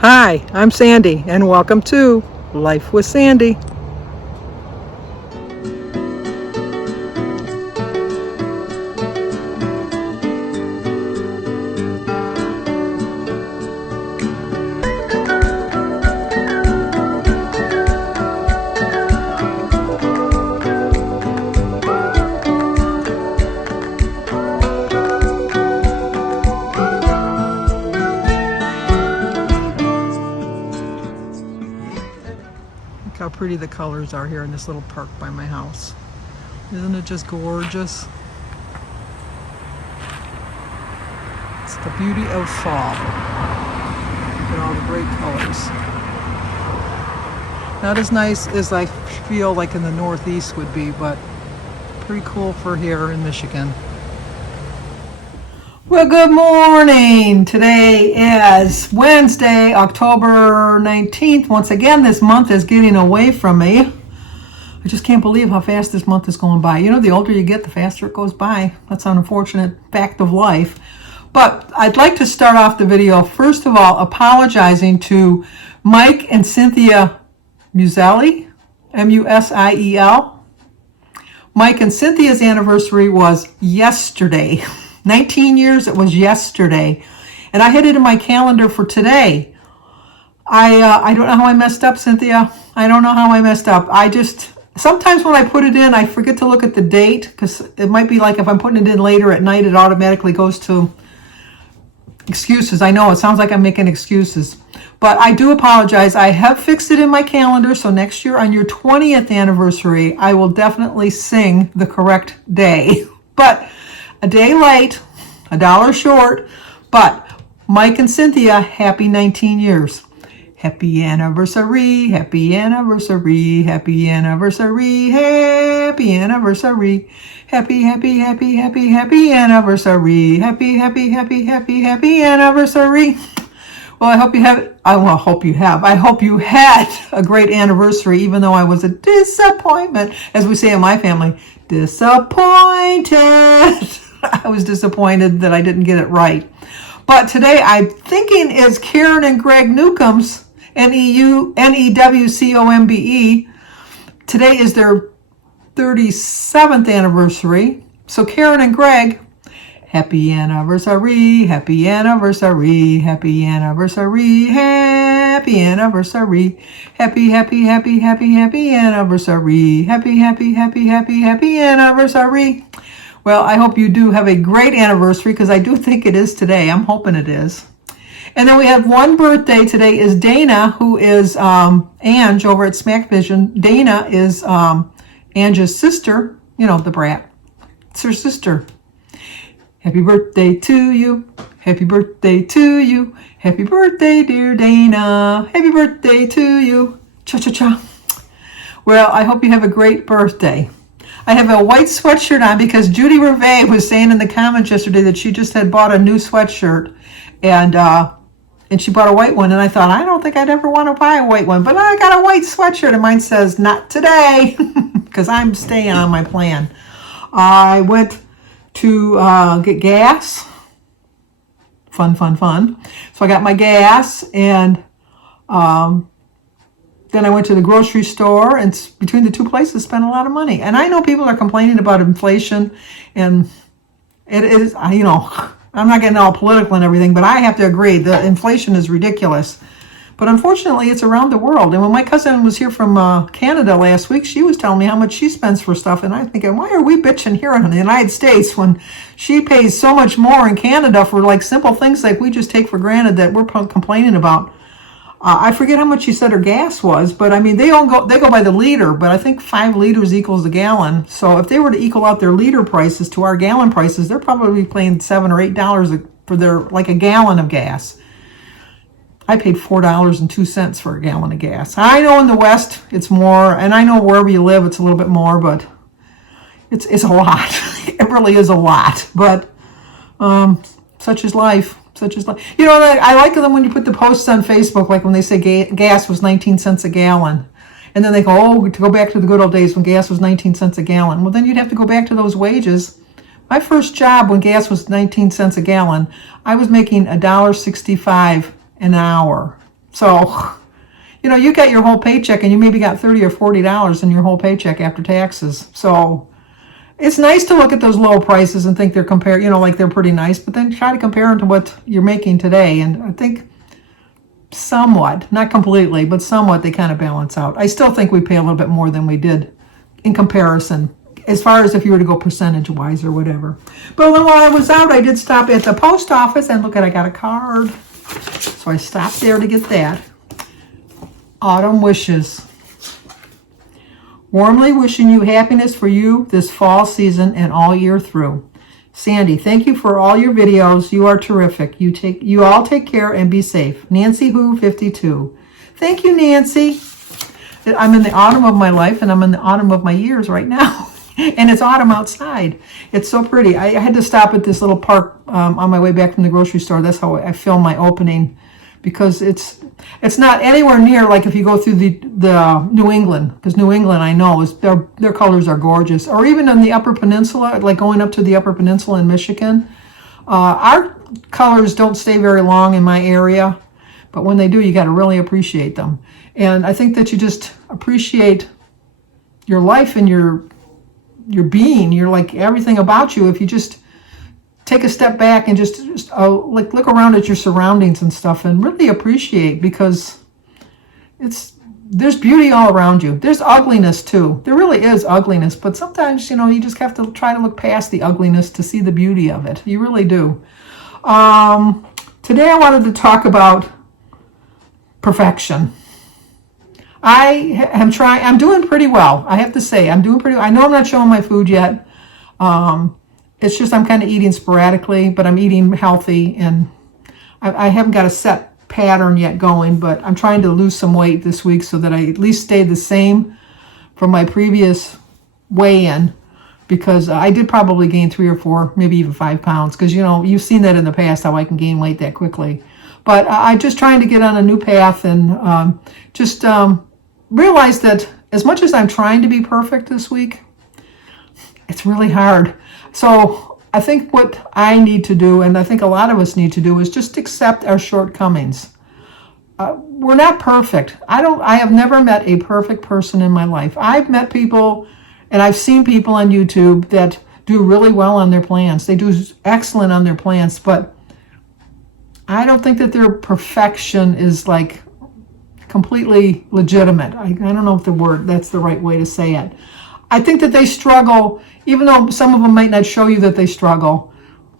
Hi, I'm Sandy, and welcome to Life with Sandy. Look how pretty the colors are here in this little park by my house. Isn't it just gorgeous? It's the beauty of fall. Look at all the great colors. Not as nice as I feel like in the Northeast would be, but pretty cool for here in Michigan. Well, good morning. Today is Wednesday, October 19th. Once again, this month is getting away from me. I just can't believe how fast this month is going by. You know, the older you get, the faster it goes by. That's an unfortunate fact of life. But I'd like to start off the video, first of all, apologizing to Mike and Cynthia Musiel, M-U-S-I-E-L. Mike and Cynthia's anniversary was yesterday. 19 years, it was yesterday. And I had it in my calendar for today. I don't know how I messed up, Cynthia. I don't know how I messed up. Sometimes when I put it in, I forget to look at the date, because it might be like if I'm putting it in later at night, it automatically goes to excuses. I know it sounds like I'm making excuses, but I do apologize. I have fixed it in my calendar, so next year on your 20th anniversary, I will definitely sing the correct day. But a day late, $1 short, but Mike and Cynthia, happy 19 years. Happy anniversary, happy anniversary, happy anniversary, happy anniversary, happy, happy, happy, happy, happy anniversary, happy, happy, happy, happy, happy anniversary. Well, I hope you had a great anniversary, even though I was a disappointment, as we say in my family, disappointed. I was disappointed that I didn't get it right. But today I'm thinking is Karen and Greg Newcomb's, Newcombe. Today is their 37th anniversary. So Karen and Greg, happy anniversary, happy anniversary, happy anniversary, happy anniversary, happy, happy, happy, happy, happy anniversary, happy, happy, happy, happy, happy anniversary. Well, I hope you do have a great anniversary, because I do think it is today. I'm hoping it is. And then we have one birthday today is Dana, who is Ange over at Smack Vision. Dana is Ange's sister, you know, the brat. It's her sister. Happy birthday to you. Happy birthday to you. Happy birthday, dear Dana. Happy birthday to you. Cha-cha-cha. Well, I hope you have a great birthday. I have a white sweatshirt on because Judy Reve was saying in the comments yesterday that she just had bought a new sweatshirt, and she bought a white one, and I thought, I don't think I'd ever want to buy a white one, but I got a white sweatshirt, and mine says, not today, because I'm staying on my plan. I went to get gas. Fun. So I got my gas, and then I went to the grocery store, and between the two places, spent a lot of money. And I know people are complaining about inflation, and it is, you know, I'm not getting all political and everything, but I have to agree, the inflation is ridiculous. But unfortunately, it's around the world. And when my cousin was here from Canada last week, she was telling me how much she spends for stuff. And I'm thinking, why are we bitching here in the United States when she pays so much more in Canada for like simple things like we just take for granted that we're complaining about? I forget how much she said her gas was, but I mean, they go by the liter, but I think 5 liters equals a gallon. So if they were to equal out their liter prices to our gallon prices, they're probably paying $7 or $8 for their, like a gallon of gas. I paid $4.02 for a gallon of gas. I know in the West it's more, and I know wherever you live it's a little bit more, but it's a lot. It really is a lot, but such is life. You know, I like them when you put the posts on Facebook, like when they say gas was 19 cents a gallon. And then they go, oh, to go back to the good old days when gas was 19 cents a gallon. Well, then you'd have to go back to those wages. My first job when gas was 19 cents a gallon, I was making $1.65 an hour. So, you get your whole paycheck and you maybe got $30 or $40 in your whole paycheck after taxes. So it's nice to look at those low prices and think they're like they're pretty nice, but then try to compare them to what you're making today. And I think somewhat, not completely, but somewhat they kind of balance out. I still think we pay a little bit more than we did in comparison, as far as if you were to go percentage-wise or whatever. But while I was out, I did stop at the post office, and look at, I got a card. So I stopped there to get that. Autumn wishes. Warmly wishing you happiness for you this fall season and all year through. Sandy, thank you for all your videos. You are terrific. You all take care and be safe. Nancy Who 52. Thank you, Nancy. I'm in the autumn of my life, and I'm in the autumn of my years right now. And it's autumn outside. It's so pretty. I had to stop at this little park on my way back from the grocery store. That's how I filmed my opening, because it's not anywhere near like if you go through the New England, because New England, I know, is their colors are gorgeous. Or even on the Upper Peninsula, like going up to the Upper Peninsula in Michigan. Our colors don't stay very long in my area, but when they do, you got to really appreciate them. And I think that you just appreciate your life and your being, you're like everything about you, if you just take a step back and just like look around at your surroundings and stuff and really appreciate, because there's beauty all around you. There's ugliness too. There really is ugliness, but sometimes, you just have to try to look past the ugliness to see the beauty of it. You really do. Today I wanted to talk about perfection. I'm doing pretty well. I have to say, I'm doing pretty well. I know I'm not showing my food yet. It's just I'm kind of eating sporadically, but I'm eating healthy, and I haven't got a set pattern yet going, but I'm trying to lose some weight this week so that I at least stay the same from my previous weigh-in, because I did probably gain 3 or 4, maybe even 5 pounds, because, you've seen that in the past, how I can gain weight that quickly. But I'm just trying to get on a new path and just realize that as much as I'm trying to be perfect this week, it's really hard. So I think what I need to do, and I think a lot of us need to do, is just accept our shortcomings. We're not perfect. I have never met a perfect person in my life. I've met people, and I've seen people on YouTube that do really well on their plans. They do excellent on their plans, but I don't think that their perfection is like completely legitimate. I don't know if that's the right way to say it. I think that they struggle, even though some of them might not show you that they struggle.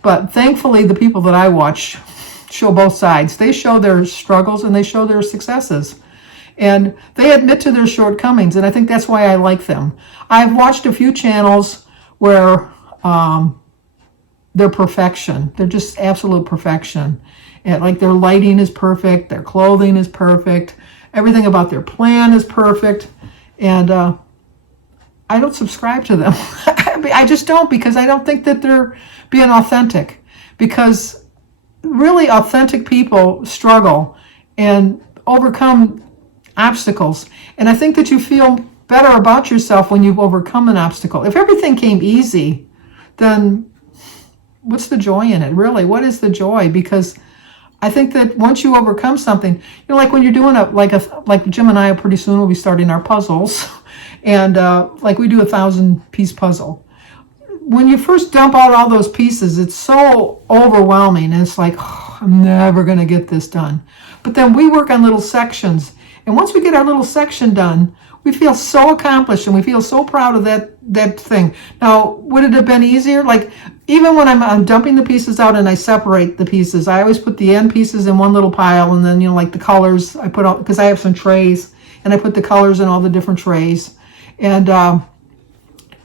But thankfully, the people that I watch show both sides. They show their struggles and they show their successes. And they admit to their shortcomings, and I think that's why I like them. I've watched a few channels where they're perfection. They're just absolute perfection. And like their lighting is perfect, their clothing is perfect, everything about their plan is perfect. And I don't subscribe to them. I just don't, because I don't think that they're being authentic. Because really authentic people struggle and overcome obstacles. And I think that you feel better about yourself when you've overcome an obstacle. If everything came easy, then what's the joy in it? Really, what is the joy? Because I think that once you overcome something, like when you're doing like Jim and I pretty soon will be starting our puzzles, and like we do a 1,000-piece puzzle. When you first dump out all those pieces, it's so overwhelming, and it's like, oh, I'm never going to get this done. But then we work on little sections, and once we get our little section done, we feel so accomplished, and we feel so proud of that thing. Now, would it have been easier? Like, even when I'm dumping the pieces out and I separate the pieces, I always put the end pieces in one little pile, and then, like the colors, I put out, because I have some trays, and I put the colors in all the different trays. And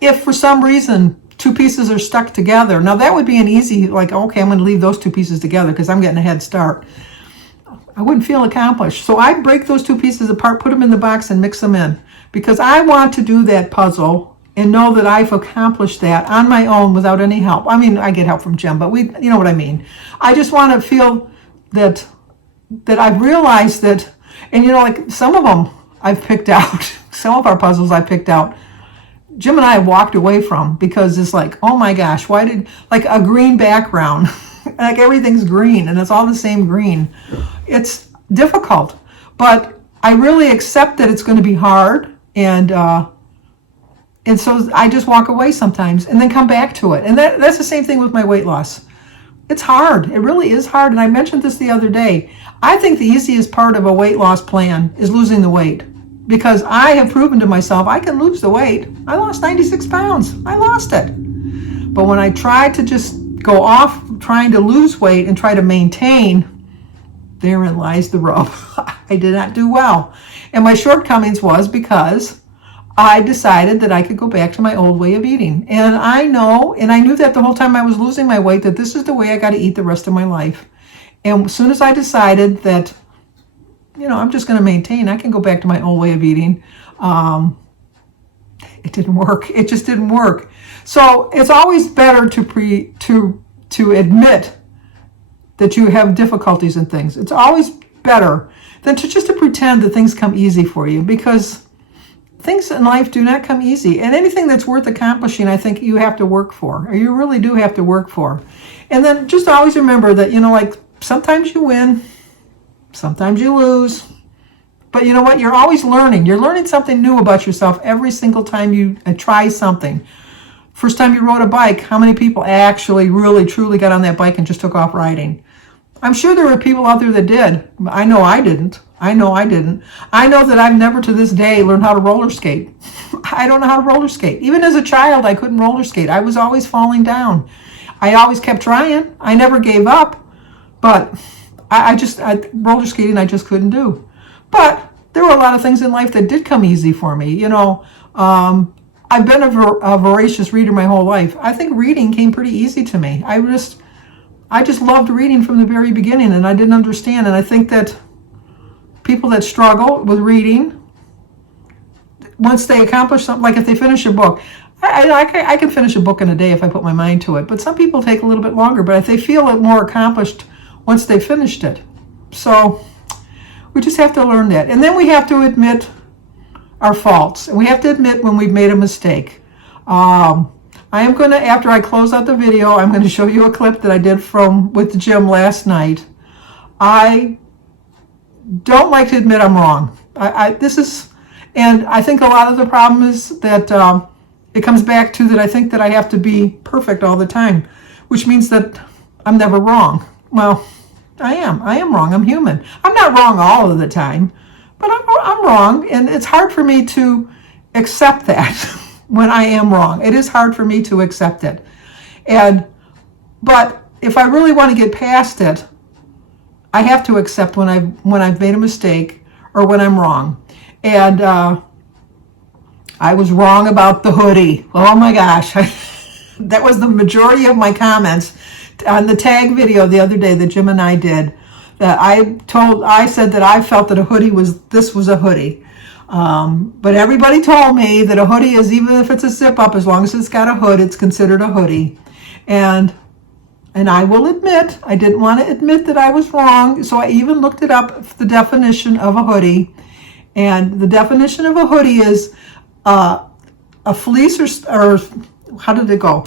if for some reason 2 pieces are stuck together, now that would be an easy, like, okay, I'm going to leave those 2 pieces together because I'm getting a head start. I wouldn't feel accomplished. So I break those 2 pieces apart, put them in the box, and mix them in, because I want to do that puzzle and know that I've accomplished that on my own without any help. I mean, I get help from Jim, but you know what I mean. I just want to feel that I've realized that, and like some of them I've picked out, some of our puzzles I picked out, Jim and I have walked away from, because it's like, oh my gosh, why did, like a green background, like everything's green and it's all the same green. It's difficult. But I really accept that it's going to be hard, and so I just walk away sometimes and then come back to it. And that's the same thing with my weight loss. It's hard. It really is hard. And I mentioned this the other day. I think the easiest part of a weight loss plan is losing the weight, because I have proven to myself I can lose the weight. I lost 96 pounds. I lost it. But when I tried to just go off trying to lose weight and try to maintain, therein lies the rub. I did not do well. And my shortcomings was because I decided that I could go back to my old way of eating. And I knew that the whole time I was losing my weight, that this is the way I got to eat the rest of my life. And as soon as I decided that, I'm just going to maintain, I can go back to my old way of eating, it didn't work. It just didn't work. So it's always better to admit that you have difficulties in things. It's always better than to pretend that things come easy for you, because things in life do not come easy. And anything that's worth accomplishing, I think you have to work for, or you really do have to work for. And then just always remember that, like sometimes you win, sometimes you lose. But you know what? You're always learning. You're learning something new about yourself every single time you try something. First time you rode a bike, how many people actually really truly got on that bike and just took off riding? I'm sure there were people out there that did. I know I didn't. I know that I've never to this day learned how to roller skate. I don't know how to roller skate. Even as a child, I couldn't roller skate. I was always falling down. I always kept trying. I never gave up. But roller skating I just couldn't do. But there were a lot of things in life that did come easy for me. I've been a voracious reader my whole life. I think reading came pretty easy to me. I just loved reading from the very beginning, and I didn't understand. And I think that people that struggle with reading, once they accomplish something, like if they finish a book, I can finish a book in a day if I put my mind to it. But some people take a little bit longer, but they feel it more accomplished once they finished it. So we just have to learn that. And then we have to admit our faults. And we have to admit when we've made a mistake. I am going to, after I close out the video, I'm going to show you a clip that I did with Jim last night. I don't like to admit I'm wrong. And I think a lot of the problem is that it comes back to that I think that I have to be perfect all the time, which means that I'm never wrong. Well, I am wrong. I'm human. I'm not wrong all of the time, but I'm wrong, and it's hard for me to accept that when I am wrong. It is hard for me to accept it. But if I really want to get past it, I have to accept when I've made a mistake or when I'm wrong. And I was wrong about the hoodie. Oh my gosh. That was the majority of my comments on the tag video the other day that Jim and I did. That I said that I felt that this was a hoodie. But everybody told me that a hoodie is, even if it's a zip up, as long as it's got a hood, it's considered a hoodie. And I will admit, I didn't want to admit that I was wrong, so I even looked it up, the definition of a hoodie. And the definition of a hoodie is a fleece or how did it go?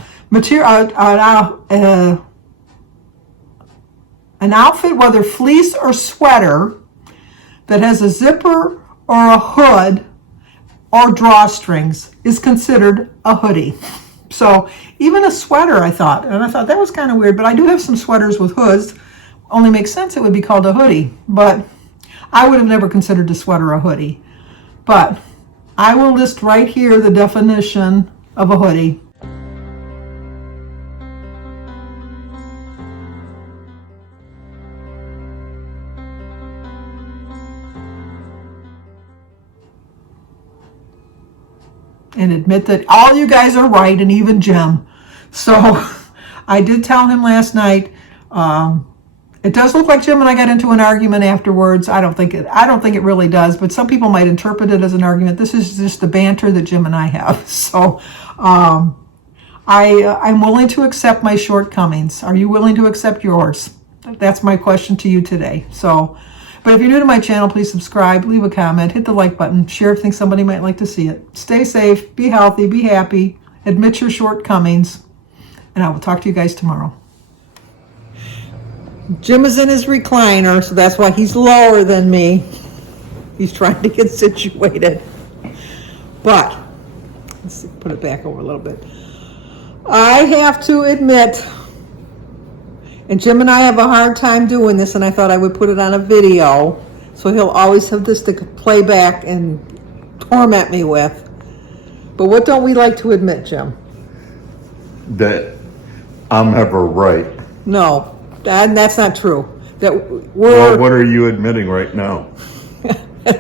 An outfit, whether fleece or sweater, that has a zipper or a hood or drawstrings is considered a hoodie. So even a sweater, I thought that was kind of weird, but I do have some sweaters with hoods. Only makes sense it would be called a hoodie, but I would have never considered a sweater a hoodie. But I will list right here the definition of a hoodie. And admit that all you guys are right, and even Jim. So I did tell him last night. It does look like Jim and I got into an argument afterwards. I don't think it really does, but some people might interpret it as an argument. This is just the banter that Jim and I have. So I'm willing to accept my shortcomings. Are you willing to accept yours? That's my question to you today. So. But if you're new to my channel, please subscribe, leave a comment, hit the like button, share if you think somebody might like to see it. Stay safe, be healthy, be happy, admit your shortcomings, and I will talk to you guys tomorrow. Jim is in his recliner, so that's why he's lower than me. He's trying to get situated. But, let's see, put it back over a little bit. I have to admit, and Jim and I have a hard time doing this, and I thought I would put it on a video, so he'll always have this to play back and torment me with. But what don't we like to admit, Jim? That I'm ever right. No, that's not true. Well, what are you admitting right now?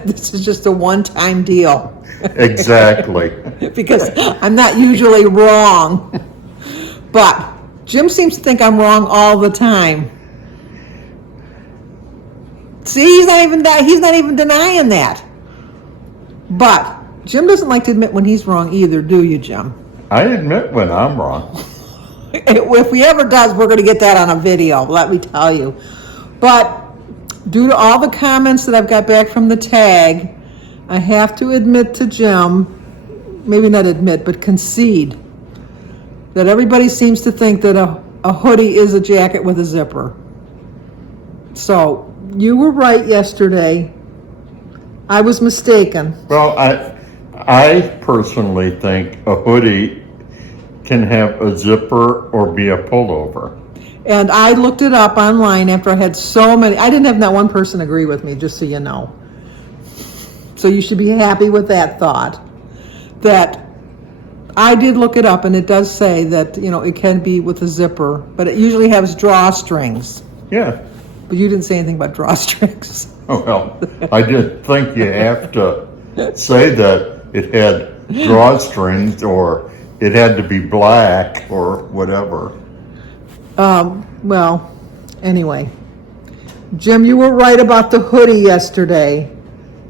This is just a one-time deal. Exactly. Because I'm not usually wrong. But Jim seems to think I'm wrong all the time. See, he's not even denying that. But Jim doesn't like to admit when he's wrong either, do you, Jim? I admit when I'm wrong. If he ever does, we're going to get that on a video, let me tell you. But due to all the comments that I've got back from the tag, I have to admit to Jim, maybe not admit, but concede, that everybody seems to think that a hoodie is a jacket with a zipper. So, you were right yesterday. I was mistaken. Well, I personally think a hoodie can have a zipper or be a pullover. And I looked it up online after I had so many. I didn't have not one person agree with me, just so you know. So you should be happy with that thought. That I did look it up, and it does say that, it can be with a zipper, but it usually has drawstrings. Yeah. But you didn't say anything about drawstrings. Oh, well, I just think you have to say that it had drawstrings or it had to be black or whatever. Well, anyway. Jim, you were right about the hoodie yesterday.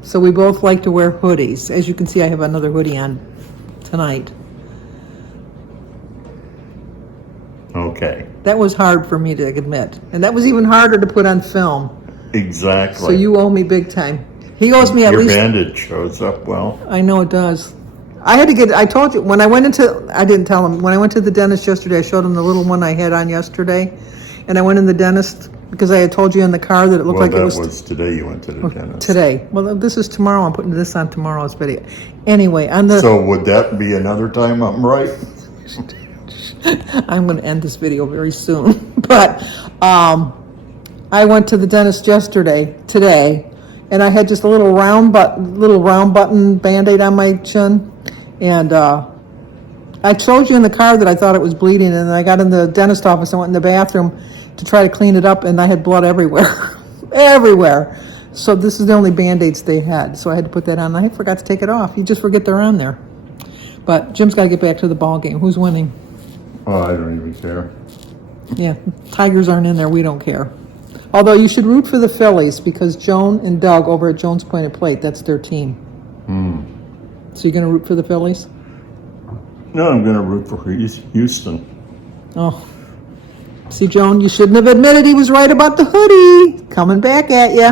So we both like to wear hoodies. As you can see, I have another hoodie on tonight. Okay. That was hard for me to admit. And that was even harder to put on film. Exactly. So you owe me big time. He owes me at least... Your bandage shows up well. I know it does. I told you, I didn't tell him, when I went to the dentist yesterday, I showed him the little one I had on yesterday. And I went in the dentist, because I had told you in the car that it looked like it was... Well, that was today you went to the dentist. Today. Well, this is tomorrow. I'm putting this on tomorrow's video. Anyway, So would that be another time I'm right? I'm going to end this video very soon. But I went to the dentist today, and I had just a little round button Band-Aid on my chin. And I told you in the car that I thought it was bleeding, and then I got in the dentist office and went in the bathroom to try to clean it up, and I had blood everywhere. Everywhere. So this is the only Band-Aids they had. So I had to put that on. I forgot to take it off. You just forget they're on there. But Jim's got to get back to the ball game. Who's winning? Oh, I don't even care. Yeah, Tigers aren't in there. We don't care. Although you should root for the Phillies, because Joan and Doug over at Jones Point at Plate, that's their team. So you're going to root for the Phillies? No, I'm going to root for Houston. Oh. See, Joan, you shouldn't have admitted he was right about the hoodie. Coming back at you.